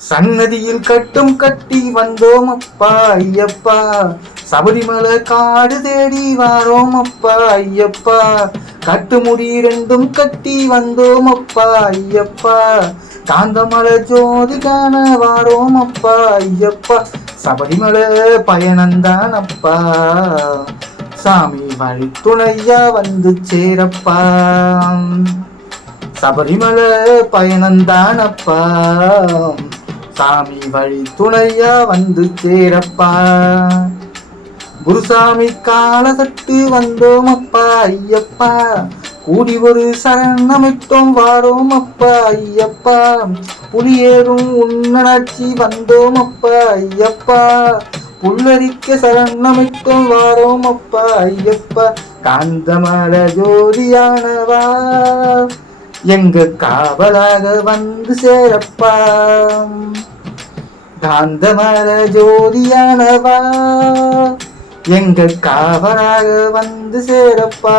சன்னதியில் கட்டும் கட்டி வந்தோம் அப்பா ஐயப்பா, சபரிமலை காடு தேடி வாரோம் அப்பா ஐயப்பா, கட்டுமுடி ரெண்டும் கட்டி வந்தோம் அப்பா ஐயப்பா, காந்தமலை ஜோதி காண வாரோம் அப்பா ஐயப்பா, சபரிமலை பயணந்தான் அப்பா, சாமி வழி துணையா வந்து சேரப்பா, சபரிமலை பயணந்தான் அப்பா, சாமி வழி துணையா வந்து சேரப்பா, குருசாமி காலதட்டு வந்தோம் அப்பா ஐயப்பா, கூடி ஒரு சரணமைத்தோம் வாரோம் அப்பா ஐயப்பா, புலியேறும் உன்னனாட்சி வந்தோம் அப்பா ஐயப்பா, புல்லரிக்க சரணமைத்தோம் வாரோம் அப்பா ஐயப்பா, காந்தமல ஜோதியானவா எங்க காவலாக வந்து சேரப்பா, காந்தமல ஜோதியானவா எங்க காவலாக வந்து சேரப்பா.